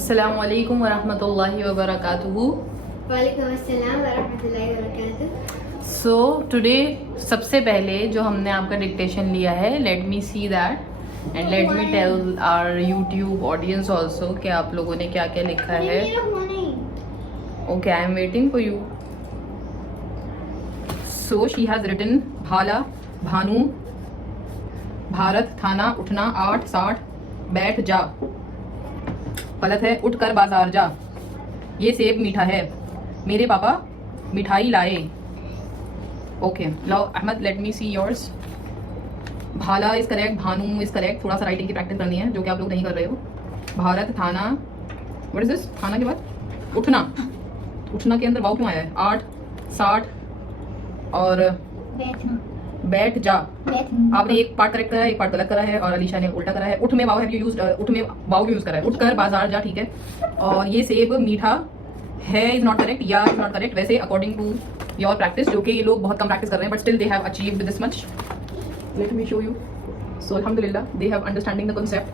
अस्सलामुअलैकुम वरहमतुल्लाहि वबरकातुहू। वालेकुम अस्सलाम वरहमतुल्लाहि वबरकातुह। सो टुडे सबसे पहले जो हमने आपका डिक्टेशन लिया है, let me see that and let me tell our YouTube audience also कि आप लोगों ने क्या क्या लिखा है। Okay, I am waiting for you. So she has written bhala Bhanu Bharat थाना उठना 8-60 बैठ जा। गलत है, उठ कर बाजार जा। ये सेब मीठा है, मेरे पापा मिठाई लाए। ओके, लो अहमद, लेट मी सी योर्स। भाला is correct, Bhanu is correct. थोड़ा सा राइटिंग की प्रैक्टिस करनी है जो कि आप लोग नहीं कर रहे हो। भारत थाना, व्हाट इज दिस? थाना के बाद उठना, उठना के अंदर वाव क्यों आया है? 8-60 और बैठ जा। आपने एक पार्ट करेक्ट करा है, एक पार्ट गलत करा है और अलीशा ने उल्टा करा है। उठ में वाव है यूज्ड, उठ में वाव यूज करा है। उठ कर बाजार जा, ठीक है। और ये सेब मीठा है इज नॉट करेक्ट, या इज नॉट करेक्ट। वैसे अकॉर्डिंग टू योर प्रैक्टिस, जो कि ये लोग बहुत कम प्रैक्टिस कर रहे हैं, but still they have achieved this much. Let me show you. So अल्हम्दुलिल्लाह they have understanding the concept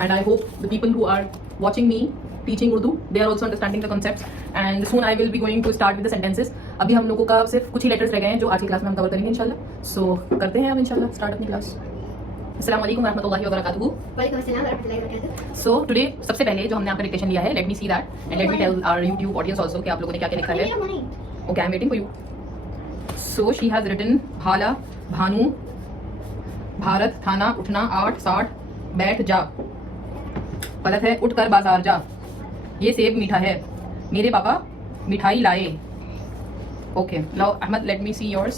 and I hope the people who are watching me teaching Urdu, they are also understanding the concepts and soon I will be going to start with the sentences. अभी हम लोगों का सिर्फ कुछ ही letters रह गए हैं जो आज की क्लास में हम कवर करेंगे इंशाल्लाह। सो करते हैं अब इंशाल्लाह स्टार्ट अपनी क्लास। अस्सलाम वालेकुम वरहमतुल्लाहि वबरकातुहू। वालेकुम अस्सलाम वरहमतुल्लाहि वबरकातुह। सो टुडे सबसे पहले जो हमने आपका डिक्टेशन लिया है, let me see that and let me tell our YouTube audience also कि आप लोगों ने क्या क्या लिखा है। Okay, I am waiting for you. So she has written bhala Bhanu Bharat थाना उठना 8-60 बैठ जा। गलत है, उठ कर बाजार जा। ये सेब मीठा है, मेरे पापा मिठाई लाए। ओके, लो अहमद, लेट मी सी योर्स।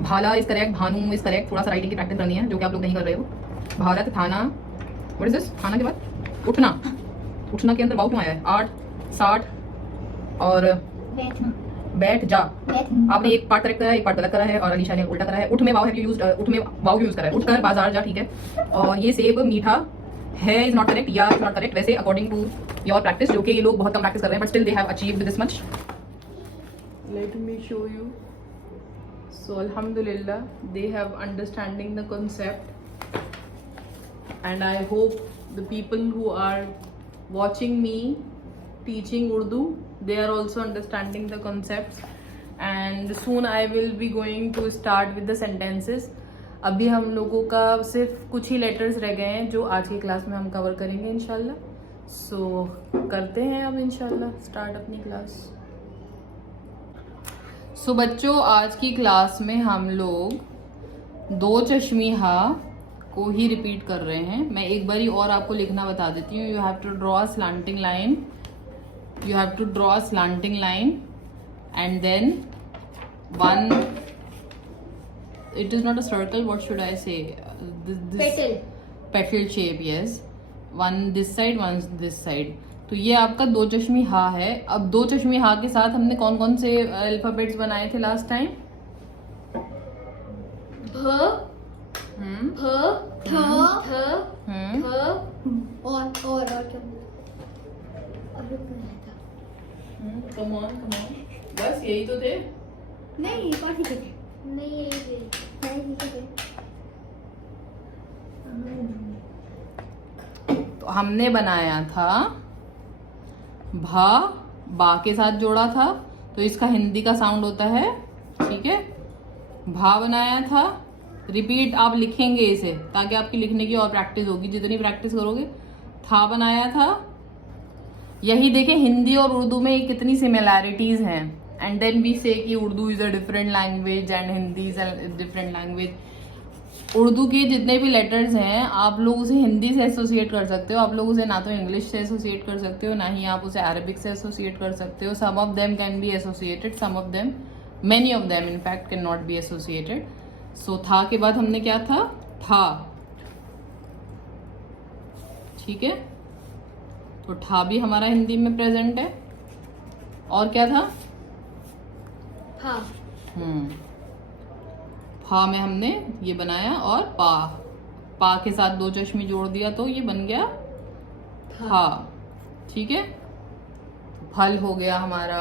भाला is correct, Bhanu is correct. थोड़ा सा राइटिंग की प्रैक्टिस करनी है जो कि आप लोग नहीं कर रहे हो। भारत थाना, व्हाट इज दिस? थाना के बाद उठना, उठना के अंदर वाव क्यों आया है? 8-60 और बैठ जा। आपने एक पार्ट करेक्ट करा है, एक पार्ट गलत करा है और अलीशा ने उल्टा करा है। उठ में वाव है यूज्ड, उठ में वाव यूज करा है। उठ कर बाजार जा, ठीक है। और ये सेब मीठा है इज नॉट करेक्ट, या इज नॉट करेक्ट। वैसे अकॉर्डिंग टू योर प्रैक्टिस, जो कि ये लोग बहुत कम प्रैक्टिस कर रहे हैं, but still they have achieved this much. Let me show you. So अल्हम्दुलिल्लाह they have understanding the concept and I hope the people who are watching me teaching Urdu, they are also understanding the concepts and soon I will be going to start with the sentences. अभी हम लोगों का सिर्फ कुछ ही letters रह गए हैं जो आज की क्लास में हम कवर करेंगे इंशाल्लाह। सो करते हैं अब इंशाल्लाह स्टार्ट अपनी क्लास। सो बच्चों, आज की क्लास में हम लोग दो चश्मी हा को ही रिपीट कर रहे हैं। मैं एक बारी और आपको लिखना बता देती हूँ। You have to draw slanting line, you have to draw a slanting line and then one, it is not a circle, what should I say, this petal shape, yes, one this side, one this side। तो ये आपका दो चश्मी हा है। अब दो चश्मी हा के साथ हमने कौन कौन से अल्फाबेट्स बनाए थे लास्ट टाइम? भ, भ, थ, और कम ऑन, बस यही तो थे। नहीं, कौन थे? नहीं, ये तो हमने बनाया था भा, बा के साथ जोड़ा था तो इसका हिंदी का साउंड होता है, ठीक है। भा बनाया था, रिपीट आप लिखेंगे इसे ताकि आपकी लिखने की और प्रैक्टिस होगी, जितनी प्रैक्टिस करोगे। था बनाया था, यही देखें हिंदी और उर्दू में कितनी सिमिलैरिटीज हैं। एंड देन वी से कि Urdu is a different language and Hindi is a different language. Urdu के जितने भी लेटर्स हैं आप लोग उसे हिंदी से एसोसिएट कर सकते हो, आप लोग उसे ना तो इंग्लिश से एसोसिएट कर सकते हो ना ही आप उसे अरबिक से एसोसिएट कर सकते हो। Some of them can be associated, some of them, many of them in fact can not be associated. So था के बाद हमने क्या था? था, ठीक है। तो ठा भी हमारा हिंदी में प्रेजेंट है। और क्या था? फा। फा में हमने ये बनाया और पा, पा के साथ दो चश्मी जोड़ दिया तो ये बन गया फा, ठीक है। फल हो गया हमारा।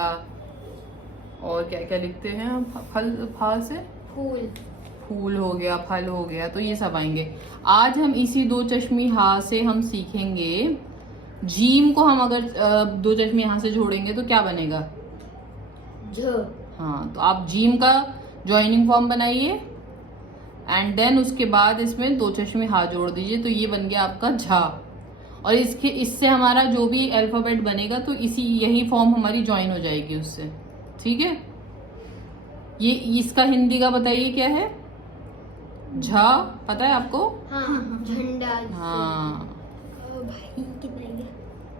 और क्या क्या लिखते हैं हम फल, फा से? फूल। फूल हो गया, फल हो गया, तो ये सब आएंगे। आज हम इसी दो चश्मी हा से हम सीखेंगे जीम को हम अगर दो चश्मे यहाँ से जोड़ेंगे तो क्या बनेगा? झ। हाँ, तो आप जीम का ज्वाइनिंग फॉर्म बनाइए एंड देन उसके बाद इसमें दो चश्मे हाथ जोड़ दीजिए, तो ये बन गया आपका झा। और इससे हमारा जो भी अल्फाबेट बनेगा तो यही फॉर्म हमारी ज्वाइन हो जाएगी उससे। ठीक है, ये इसका हिंदी का बताइए क्या है? झा पता है आपको? हाँ, झंडा। हाँ, भाई कितना ही है।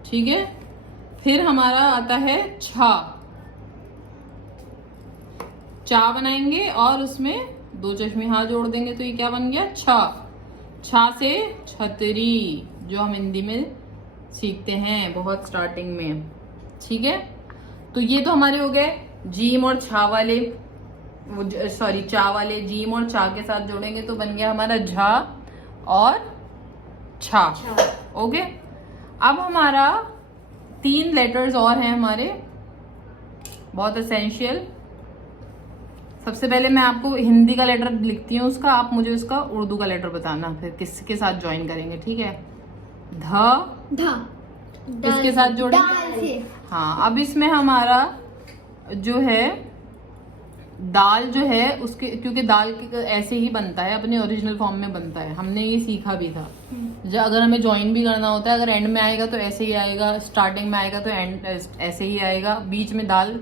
ठीक है। फिर हमारा आता है छा। चा बनाएंगे और उसमें दो चश्मे हाथ जोड़ देंगे तो ये क्या बन गया? छा। छा से छतरी, जो हम हिंदी में सीखते हैं बहुत स्टार्टिंग में। ठीक है, तो ये तो हमारे हो गए जीम और छा वाले, सॉरी चा वाले। जीम और चा के साथ जोड़ेंगे तो बन गया हमारा झा और छा। ओके, अब हमारा 3 लेटर्स और हैं हमारे, बहुत एसेंशियल। सबसे पहले मैं आपको हिंदी का लेटर लिखती हूँ उसका, आप मुझे उसका उर्दू का लेटर बताना, फिर किसके साथ ज्वाइन करेंगे। ठीक है, ध। किसके साथ जोड़ेंगे? हाँ, अब इसमें हमारा जो है दाल जो है उसके, क्योंकि दाल ऐसे ही बनता है, अपने ओरिजिनल फॉर्म में बनता है, हमने ये सीखा भी था। जो अगर हमें ज्वाइन भी करना होता है, अगर एंड में आएगा तो ऐसे ही आएगा, स्टार्टिंग में आएगा तो एंड ऐसे ही आएगा, बीच में दाल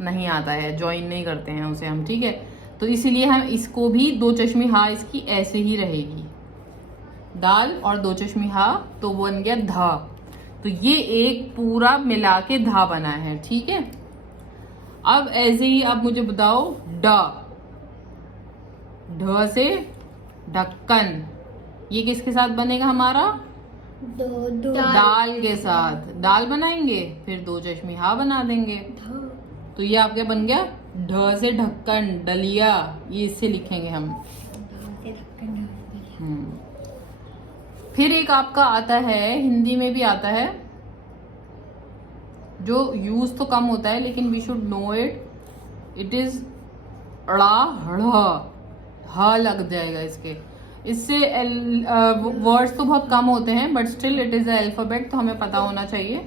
नहीं आता है, ज्वाइन नहीं करते हैं उसे हम। ठीक है, तो इसीलिए हम इसको भी दो चश्मी हा इसकी ऐसे ही रहेगी, दाल और दो चश्मी हा, तो वो बन गया धा। तो ये एक पूरा मिला के धा बना है। ठीक है, अब ऐसे ही आप मुझे बताओ ड। ढ से ढक्कन, ये किसके साथ बनेगा हमारा? दाल के साथ। दाल बनाएंगे फिर दो चश्मी हा बना देंगे, तो ये आपके बन गया ढ से ढक्कन, डलिया, ये इससे लिखेंगे हम। फिर एक आपका आता है, हिंदी में भी आता है, जो यूज तो कम होता है लेकिन we should know it. It is ड़ा हड़, ह लग जाएगा इसके। इससे वर्ड्स तो बहुत कम होते हैं but still it is a alphabet, तो हमें पता होना चाहिए।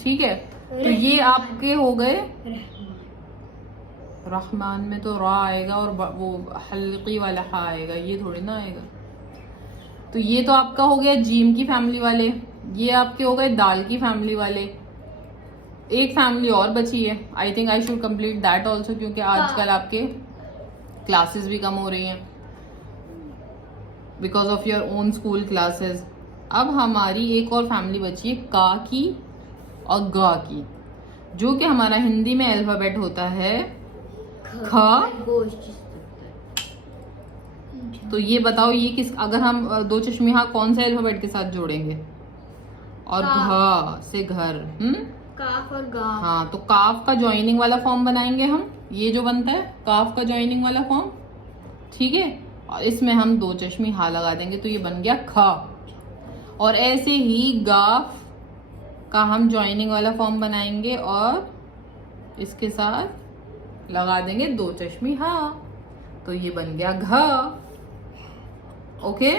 ठीक है, तो ये आपके हो गए। रहमान में तो रा आएगा और वो हल्की वाला हा आएगा, ये थोड़ी ना आएगा। तो ये तो आपका हो गया जीम की फैमिली वाले, ये आपके हो गए दाल की फैमिली वाले। एक फैमिली और बची है, I think I should complete that also, क्योंकि आजकल आपके क्लासेस भी कम हो रही हैं because of your own school classes. अब हमारी एक और फैमिली बची है का की और गा की, जो कि हमारा हिंदी में अल्फाबेट होता है ख। तो ये बताओ ये किस, अगर हम दो चश्मे हाँ कौन से अल्फाबेट के साथ जोड़ेंगे? और घ से घर। काफ और गा। हाँ, तो काफ का ज्वाइनिंग वाला फॉर्म बनाएंगे हम, ये जो बनता है काफ का ज्वाइनिंग वाला फॉर्म। ठीक है, और इसमें हम दो चश्मी हा लगा देंगे तो ये बन गया ख। और ऐसे ही गाफ का हम ज्वाइनिंग वाला फॉर्म बनाएंगे और इसके साथ लगा देंगे दो चश्मी हा, तो ये बन गया घ। Okay,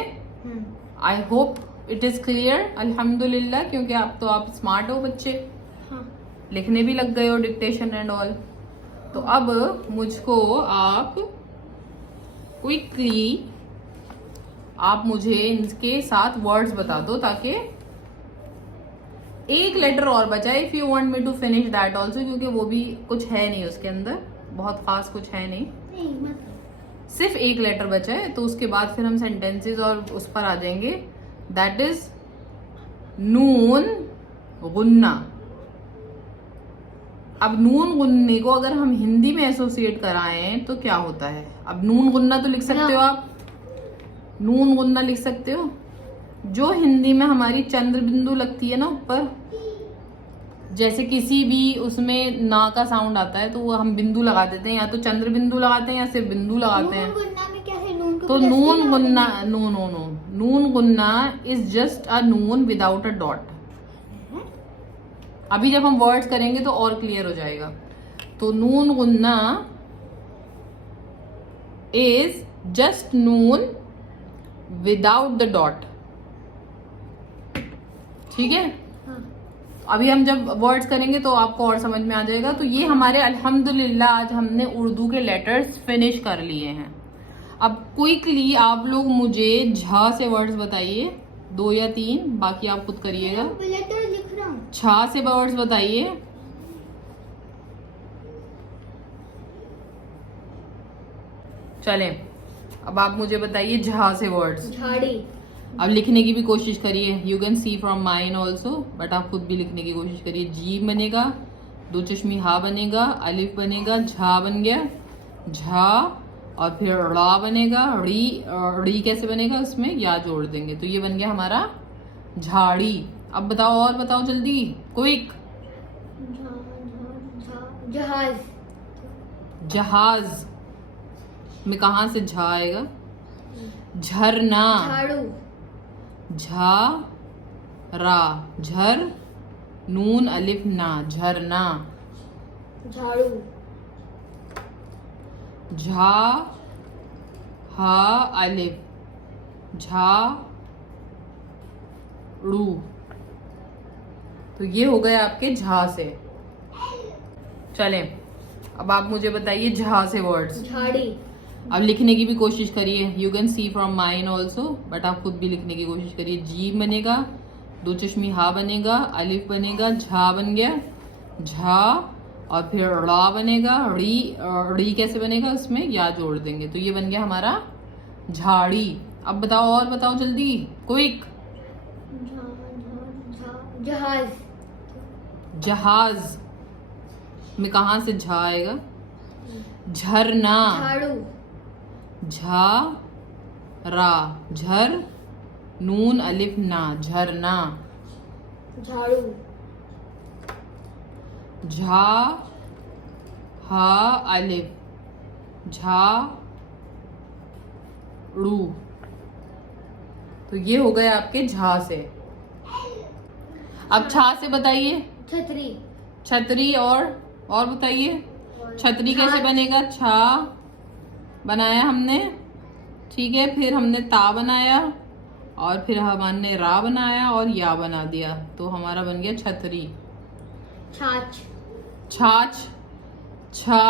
I hope it is clear. अल्हम्दुलिल्लाह, क्योंकि आप स्मार्ट हो बच्चे, लिखने भी लग गए हो डिक्टेशन एंड ऑल। तो अब मुझको आप क्विकली आप मुझे इनके साथ वर्ड्स बता दो, ताकि एक लेटर और बचा है। If you want me to finish that also, क्योंकि वो भी कुछ है नहीं उसके अंदर, बहुत खास कुछ है नहीं, सिर्फ एक लेटर बचा है। तो उसके बाद फिर हम सेंटेंसेस और उस पर आ जाएंगे। दैट इज नून गुन्ना। अब नून गुन्ने को अगर हम हिंदी में एसोसिएट कराएं तो क्या होता है? अब नून गुन्ना तो लिख सकते हो आप, नून गुन्ना लिख सकते हो, जो हिंदी में हमारी चंद्र बिंदु लगती है ना ऊपर, जैसे किसी भी उसमें ना का साउंड आता है तो वो हम बिंदु लगा देते हैं, या तो चंद्र बिंदु लगाते हैं या सिर्फ बिंदु लगाते हैं। तो नून गुन्ना, नो नो नो, नून गुन्ना is just a noon without a dot. अभी जब हम वर्ड्स करेंगे तो और क्लियर हो जाएगा। तो नून गुन्ना इज जस्ट नून विदाउट द डॉट। ठीक है। हाँ। अभी हम जब वर्ड्स करेंगे तो आपको और समझ में आ जाएगा। तो ये हमारे अल्हम्दुलिल्लाह आज हमने उर्दू के लेटर्स फिनिश कर लिए हैं। अब क्विकली आप लोग मुझे झा से वर्ड्स बताइए, 2 या 3, बाकी आप खुद करिएगा। लेटर लिख रहा हूँ। छा से वर्ड्स बताइए। चलें, अब आप मुझे बताइए झा से वर्ड्स। झाड़ी। अब लिखने की भी कोशिश करिए। You can see from mine also, but आप खुद भी लिखने की कोशिश करिए। जीम बनेगा, 2 चश्मी हा बनेगा, अलिफ बनेगा, झा बन गया, झा, और फिर रा बनेगा, री कैसे बनेगा, उसमें या जोड़ देंगे तो ये बन गया हमारा झाड़ी। अब बताओ, और बताओ जल्दी, क्विक। जहाज। जहाज में कहाँ से झा आएगा? झरना। झाड़ू। झा रा, झर, नून अलिफ ना, झरना। झाड़ू। झा हा अलिफ, झा रू। तो ये हो गए आपके झा से। चलें, अब आप मुझे बताइए झा से वर्ड्स। झाड़ी। अब लिखने की भी कोशिश करिए। You can see from mine also, but आप खुद भी लिखने की कोशिश करिए। जीम बनेगा, 2 चश्मी हा बनेगा, अलिफ बनेगा, झा बन गया, झा, और फिर रा बनेगा, री कैसे बनेगा, उसमें या जोड़ देंगे तो ये बन गया हमारा झाड़ी। अब बताओ, और बताओ जल्दी, क्विक। जहाज। जहाज में कहाँ से झा आएगा? झरना। झाड़ू। झा रा, झर, नून अलिफ ना, झरना। झाड़ू। झा हा अलिफ, झा रू। तो ये हो गए आपके झा से। अब छा से बताइए। छतरी। छतरी, और बताइए छतरी कैसे छाछ। बनेगा? छा बनाया हमने, ठीक है, फिर हमने ता बनाया, और फिर हमने रा बनाया और या बना दिया तो हमारा बन गया छतरी। छाछ। छाछ, छा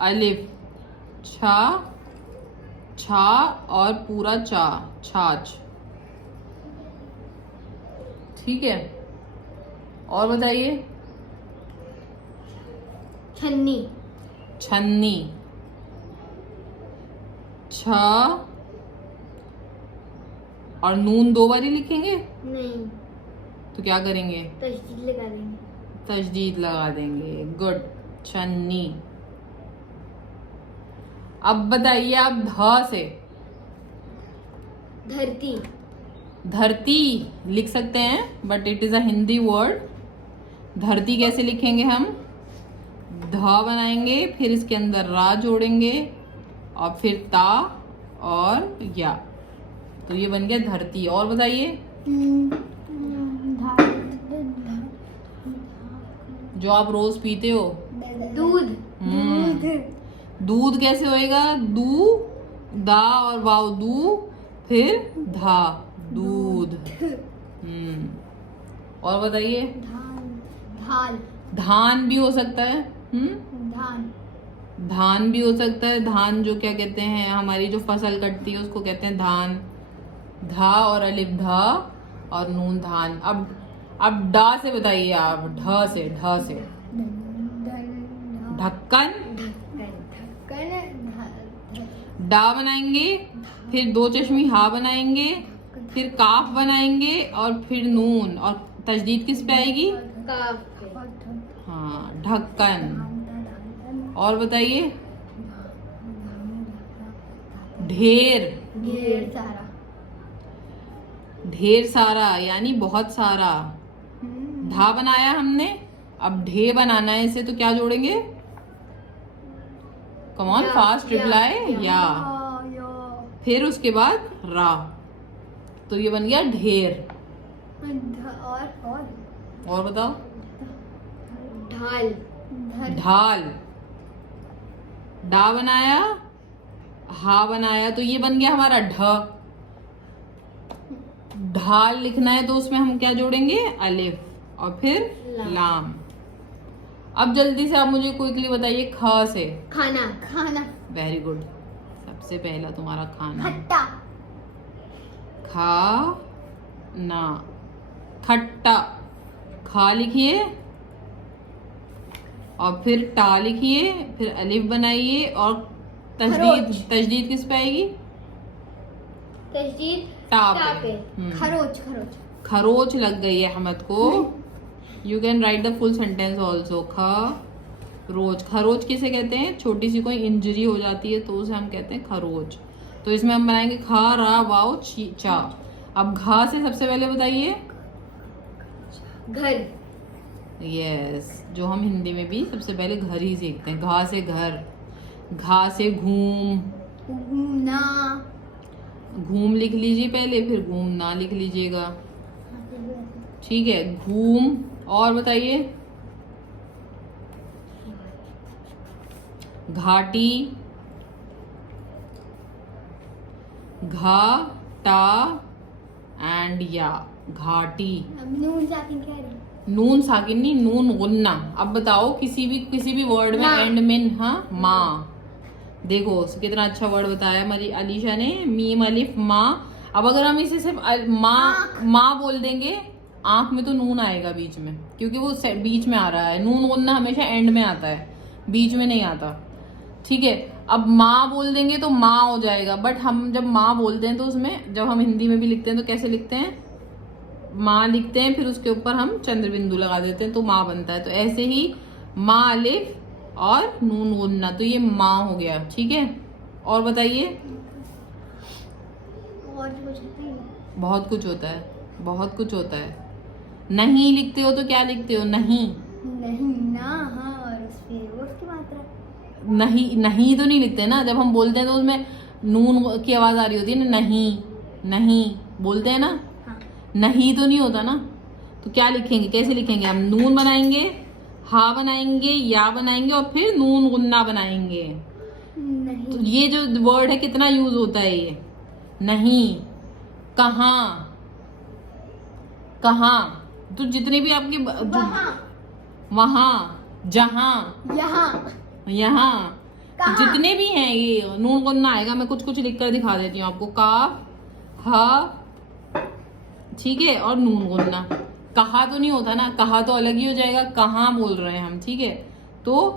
अलिफ, छा, छा और पूरा चा, छाछ। ठीक है, और बताइए। छन्नी। छन्नी, छा और नून 2 बार ही लिखेंगे नहीं, तो क्या करेंगे? तशदीद लगा देंगे। तशदीद लगा देंगे। गुड, छन्नी। अब बताइए आप ध से। धरती। धरती लिख सकते हैं, but it is a Hindi word. धरती कैसे लिखेंगे हम? ध बनाएंगे, फिर इसके अंदर रा जोड़ेंगे, और फिर ता और या, तो ये बन गया धरती। और बताइए। जो आप रोज पीते हो। दूध। दूध कैसे होएगा? दू, दा और वाव, दू, फिर धा, दूध। और बताइए। धान। धान भी हो सकता है। धान। धान भी हो सकता है। धान जो क्या कहते हैं, हमारी जो फसल कटती है उसको कहते हैं धान। धा और अलिफ धा और नून धान। अब डा से बताइए आप। ढ से, ढ से ढक्कन। डा बनाएंगे, फिर 2 चश्मी हा बनाएंगे, फिर काफ बनाएंगे, और फिर नून, और तजदीद किस पे आएगी? काफ। हाँ, ढक्कन। और बताइए। ढेर। ढेर सारा। ढेर सारा यानी बहुत सारा। धा बनाया हमने, अब ढे बनाना है इसे, तो क्या जोड़ेंगे? Come on, fast reply. या, फिर उसके बाद रा, तो ये बन गया ढेर। और बताओ। ढाल। ढाल। डा बनाया, हा बनाया, तो ये बन गया हमारा ढ। ढाल लिखना है तो उसमें हम क्या जोड़ेंगे, अलिफ और फिर लाम। अब जल्दी से आप मुझे क्विकली बताइए, ख से खाना, खाना, वेरी गुड, सबसे पहला तुम्हारा खाना। खट्टा, खा ना, खट्टा, खा लिखिए और फिर टा लिखिए, फिर अलिफ बनाइए और तजदीद, तजदीद किस पे आएगी, तजदीद टा टा पे। पे। खरोच, खरोच, खरोच लग गई है अहमद को। You can write the full sentence also, खरोच। खरोच किसे कहते हैं, छोटी सी कोई इंजरी हो जाती है तो उसे हम कहते हैं खरोच। तो इसमें हम बनाएंगे खा रा वाओ चा। अब घा से सबसे पहले बताइए, घर, यस, जो हम हिंदी में भी सबसे पहले घर ही सीखते हैं। घा से घर, घा से घूम, घूमना, घूम लिख लीजिए पहले, फिर घूमना लिख लीजिएगा, ठीक है, घूम। और बताइए, घाटी, घा टा एंड या, घाटी। अब नून साकिन कह रहे, नून साकिन नहीं, नून गुन्ना। अब बताओ किसी भी वर्ड में एंड में, हाँ, माँ। देखो कितना अच्छा वर्ड बताया मेरी अलीशा ने, मीम अलिफ माँ। अब अगर हम इसे सिर्फ माँ बोल देंगे, आंख में तो नून आएगा बीच में, क्योंकि वो बीच में आ रहा है। नून गुन्ना हमेशा एंड में आता है, बीच में नहीं आता, ठीक है। अब माँ बोल देंगे तो माँ हो जाएगा, बट हम जब माँ बोलते हैं तो उसमें, जब हम हिंदी में भी लिखते हैं तो कैसे लिखते हैं, माँ लिखते हैं, फिर उसके ऊपर हम चंद्र बिंदु लगा देते हैं तो माँ बनता है। तो ऐसे ही माँ अलिफ और नून गुन्ना, तो ये माँ हो गया, ठीक है। और बताइए, और कुछ नहीं, बहुत कुछ होता है, बहुत कुछ होता है। नहीं लिखते हो तो क्या लिखते हो, नहीं, नहीं ना, हाँ, और उसकी मात्रा, नहीं, नहीं तो नहीं लिखते ना। जब हम बोलते हैं तो उसमें नून की आवाज आ रही होती है ना, नहीं, नहीं बोलते हैं ना, हाँ, नहीं तो नहीं होता ना। तो क्या लिखेंगे, कैसे लिखेंगे हम, नून बनाएंगे, हा बनाएंगे, या बनाएंगे और फिर नून गुन्ना बनाएंगे। नहीं, तो ये जो वर्ड है कितना यूज होता है ये, नहीं, कहाँ, कहाँ, तो जितने भी आपके वहाँ, जहाँ, यहाँ, यहाँ, कहाँ? जितने भी हैं ये नून गुन्ना आएगा। मैं कुछ कुछ लिख कर दिखा देती हूँ आपको, काफ, हा, ठीक है, और नून गुन्ना। कहा तो नहीं होता ना, कहा तो अलग ही हो जाएगा, कहाँ बोल रहे हैं हम, ठीक है। तो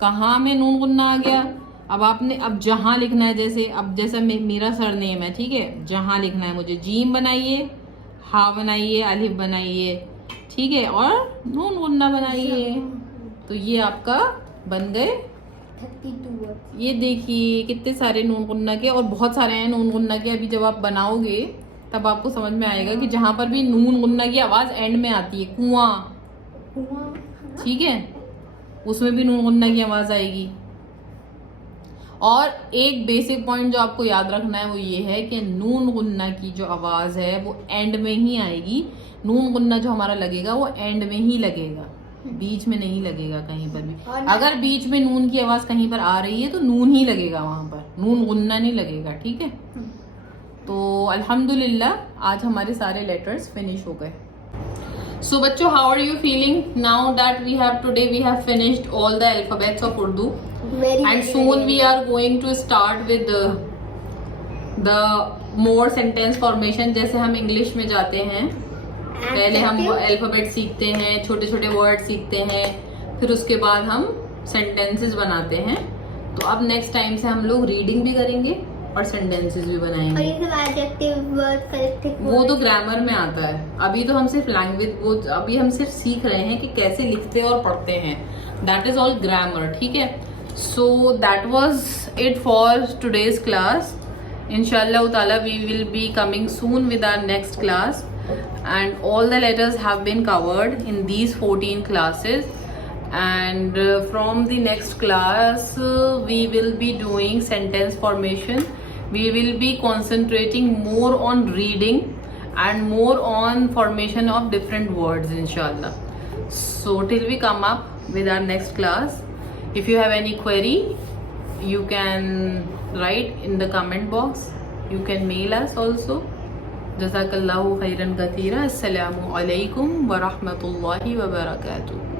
कहाँ में नून गुन्ना आ गया। अब आपने, अब जहाँ लिखना है, जैसे अब जैसा मेरा सरनेम है, ठीक है, जहाँ लिखना है मुझे, जीम बनाइए, हा बनाइए, अलिफ बनाइए, ठीक है, और नून गुन्ना बनाइए। तो ये आपका बन गए 32 ये देखिए कितने सारे नून गुन्ना के, और बहुत सारे हैं नून गुन्ना के। अभी जब आप बनाओगे तब आपको समझ में आएगा कि जहां पर भी नून गुन्ना की आवाज एंड में आती है, कुआं, ठीक है, उसमें भी नून गुन्ना की आवाज आएगी। और एक बेसिक पॉइंट जो आपको याद रखना है वो ये है कि नून गुन्ना की जो आवाज है वो एंड में ही आएगी। नून गुन्ना जो हमारा लगेगा वो एंड में ही लगेगा, बीच में नहीं लगेगा कहीं पर भी। अगर बीच में नून की आवाज कहीं पर आ रही है तो नून ही लगेगा वहां पर, नून गुन्ना नहीं लगेगा, ठीक है। तो अल्हम्दुलिल्लाह आज हमारे सारे लेटर्स फिनिश हो गए। So बच्चों, how are you feeling now that we have finished all the alphabets of Urdu, and soon we are going to start with the more sentence formation। जैसे हम इंग्लिश में जाते हैं, पहले हम अल्फाबेट सीखते हैं, छोटे छोटे वर्ड सीखते हैं, फिर उसके बाद हम सेंटेंसेस बनाते हैं। तो अब नेक्स्ट टाइम से हम लोग रीडिंग भी करेंगे और सेंटेंसेस भी बनाएंगे। और ये सब एडजेक्टिव वर्ड, करेक्टिव वो तो ग्रामर में आता है, अभी तो हम सिर्फ लैंग्वेज, वो अभी हम सिर्फ सीख रहे हैं कि कैसे लिखते और पढ़ते हैं। दैट इज ऑल ग्रामर, ठीक है। So that was it for today's class. इंशाल्लाह ताला we will be coming soon with our next class, and all the letters have been covered in these 14 classes, and from the next class we will be doing sentence formation. We will be concentrating more on reading and more on formation of different words, inshallah. So till we come up with our next class, if you have any query you can write in the comment box, you can mail us also, जज़ाकल्लाहु खैरन कसीरा। अस्सलामु अलैकुम व रहमतुल्लाहि व बरकातुहू।